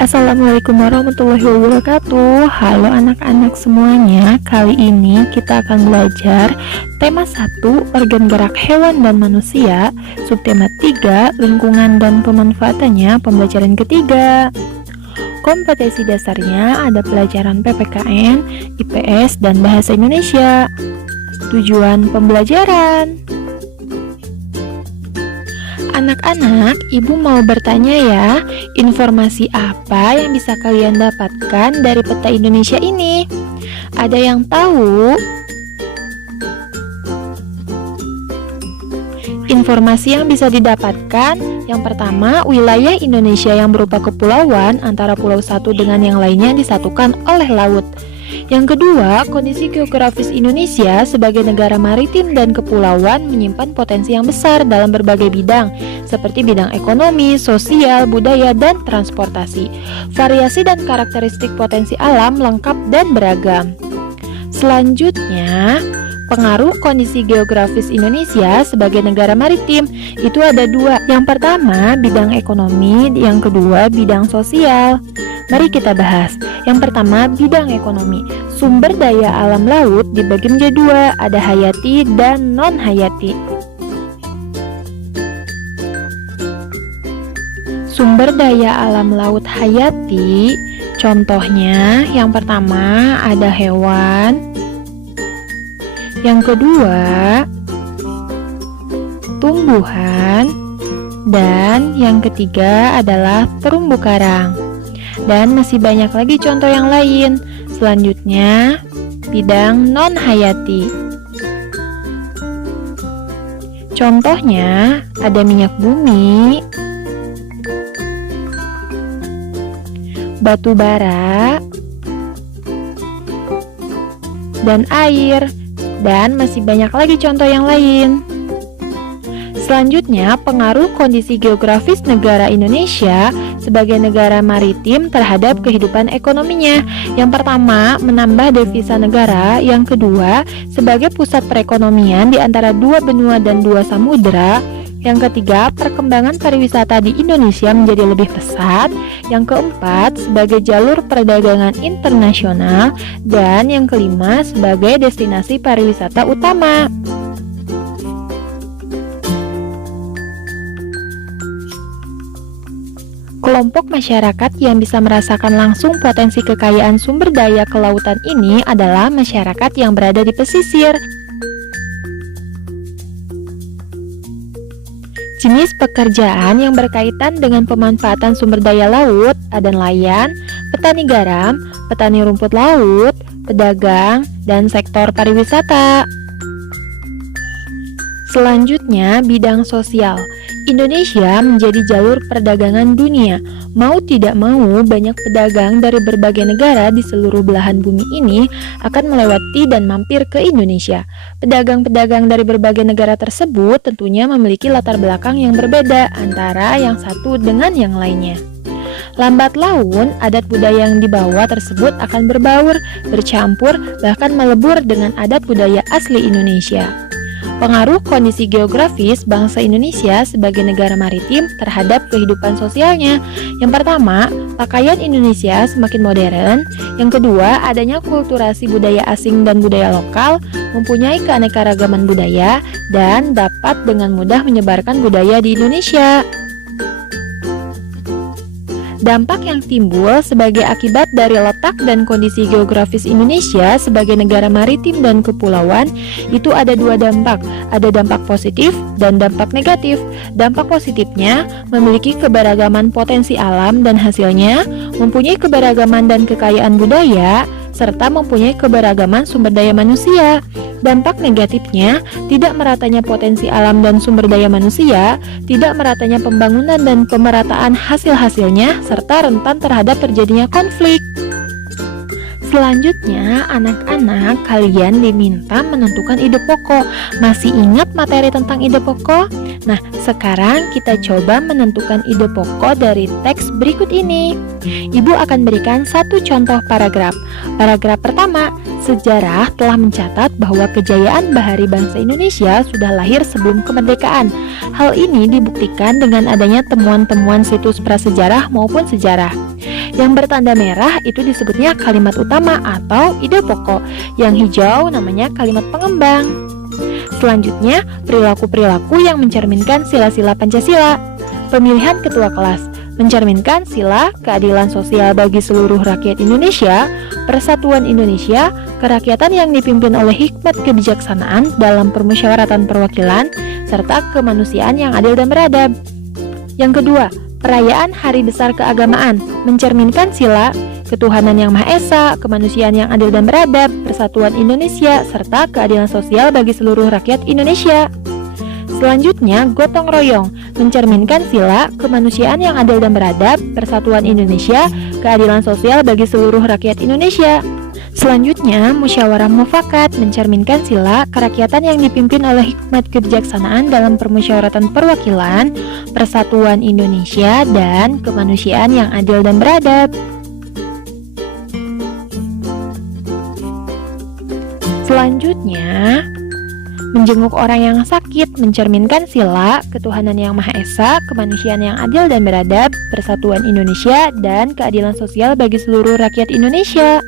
Assalamualaikum warahmatullahi wabarakatuh. Halo anak-anak semuanya. Kali ini kita akan belajar tema 1, organ gerak hewan dan manusia, subtema 3, lingkungan dan pemanfaatannya, pembelajaran ketiga. Kompetensi dasarnya ada pelajaran PPKN, IPS, dan Bahasa Indonesia. Tujuan pembelajaran. Anak-anak, ibu mau bertanya ya, informasi apa yang bisa kalian dapatkan dari peta Indonesia ini? Ada yang tahu? Informasi yang bisa didapatkan, yang pertama, wilayah Indonesia yang berupa kepulauan antara pulau satu dengan yang lainnya disatukan oleh laut. Yang kedua, kondisi geografis Indonesia sebagai negara maritim dan kepulauan menyimpan potensi yang besar dalam berbagai bidang, seperti bidang ekonomi, sosial, budaya, dan transportasi. Variasi dan karakteristik potensi alam lengkap dan beragam. Selanjutnya, pengaruh kondisi geografis Indonesia sebagai negara maritim itu ada dua. Yang pertama, bidang ekonomi, yang kedua, bidang sosial. Mari kita bahas. Yang pertama, bidang ekonomi. Sumber daya alam laut dibagi menjadi dua, ada hayati dan non-hayati. Sumber daya alam laut hayati, contohnya yang pertama ada hewan, yang kedua tumbuhan, dan yang ketiga adalah terumbu karang. Dan masih banyak lagi contoh yang lain. Selanjutnya, bidang non-hayati. Contohnya, ada minyak bumi, batu bara, dan air. Dan masih banyak lagi contoh yang lain. Selanjutnya, pengaruh kondisi geografis negara Indonesia sebagai negara maritim terhadap kehidupan ekonominya. Yang pertama, menambah devisa negara. Yang kedua, sebagai pusat perekonomian di antara dua benua dan dua samudera. Yang ketiga, perkembangan pariwisata di Indonesia menjadi lebih pesat. Yang keempat, sebagai jalur perdagangan internasional. Dan yang kelima, sebagai destinasi pariwisata utama. Kelompok masyarakat yang bisa merasakan langsung potensi kekayaan sumber daya kelautan ini adalah masyarakat yang berada di pesisir. Jenis pekerjaan yang berkaitan dengan pemanfaatan sumber daya laut ada nelayan, petani garam, petani rumput laut, pedagang, dan sektor pariwisata. Selanjutnya, bidang sosial. Indonesia menjadi jalur perdagangan dunia. Mau tidak mau, banyak pedagang dari berbagai negara di seluruh belahan bumi ini akan melewati dan mampir ke Indonesia. Pedagang-pedagang dari berbagai negara tersebut tentunya memiliki latar belakang yang berbeda antara yang satu dengan yang lainnya. Lambat laun, adat budaya yang dibawa tersebut akan berbaur, bercampur, bahkan melebur dengan adat budaya asli Indonesia. Pengaruh kondisi geografis bangsa Indonesia sebagai negara maritim terhadap kehidupan sosialnya. Yang pertama, pakaian Indonesia semakin modern. Yang kedua, adanya kulturasi budaya asing dan budaya lokal, mempunyai keanekaragaman budaya, dan dapat dengan mudah menyebarkan budaya di Indonesia. Dampak yang timbul sebagai akibat dari letak dan kondisi geografis Indonesia sebagai negara maritim dan kepulauan itu ada dua dampak. Ada dampak positif dan dampak negatif. Dampak positifnya memiliki keberagaman potensi alam dan hasilnya, mempunyai keberagaman dan kekayaan budaya, serta mempunyai keberagaman sumber daya manusia. Dampak negatifnya, tidak meratanya potensi alam dan sumber daya manusia, tidak meratanya pembangunan dan pemerataan hasil-hasilnya, serta rentan terhadap terjadinya konflik. Selanjutnya, anak-anak, kalian diminta menentukan ide pokok. Masih ingat materi tentang ide pokok? Nah, sekarang kita coba menentukan ide pokok dari teks berikut ini. Ibu akan berikan satu contoh paragraf. Paragraf pertama, sejarah telah mencatat bahwa kejayaan bahari bangsa Indonesia sudah lahir sebelum kemerdekaan. Hal ini dibuktikan dengan adanya temuan-temuan situs prasejarah maupun sejarah. Yang bertanda merah itu disebutnya kalimat utama atau ide pokok. Yang hijau namanya kalimat pengembang. Selanjutnya, perilaku-perilaku yang mencerminkan sila-sila Pancasila. Pemilihan ketua kelas mencerminkan sila keadilan sosial bagi seluruh rakyat Indonesia, persatuan Indonesia, kerakyatan yang dipimpin oleh hikmat kebijaksanaan dalam permusyawaratan perwakilan, serta kemanusiaan yang adil dan beradab. Yang kedua, perayaan Hari Besar Keagamaan mencerminkan sila ketuhanan yang Maha Esa, kemanusiaan yang adil dan beradab, persatuan Indonesia, serta keadilan sosial bagi seluruh rakyat Indonesia. Selanjutnya, gotong royong mencerminkan sila kemanusiaan yang adil dan beradab, persatuan Indonesia, keadilan sosial bagi seluruh rakyat Indonesia. Selanjutnya, musyawarah mufakat mencerminkan sila kerakyatan yang dipimpin oleh hikmat kebijaksanaan dalam permusyawaratan perwakilan, persatuan Indonesia, dan kemanusiaan yang adil dan beradab. Selanjutnya, menjenguk orang yang sakit mencerminkan sila ketuhanan yang Maha Esa, kemanusiaan yang adil dan beradab, persatuan Indonesia, dan keadilan sosial bagi seluruh rakyat Indonesia.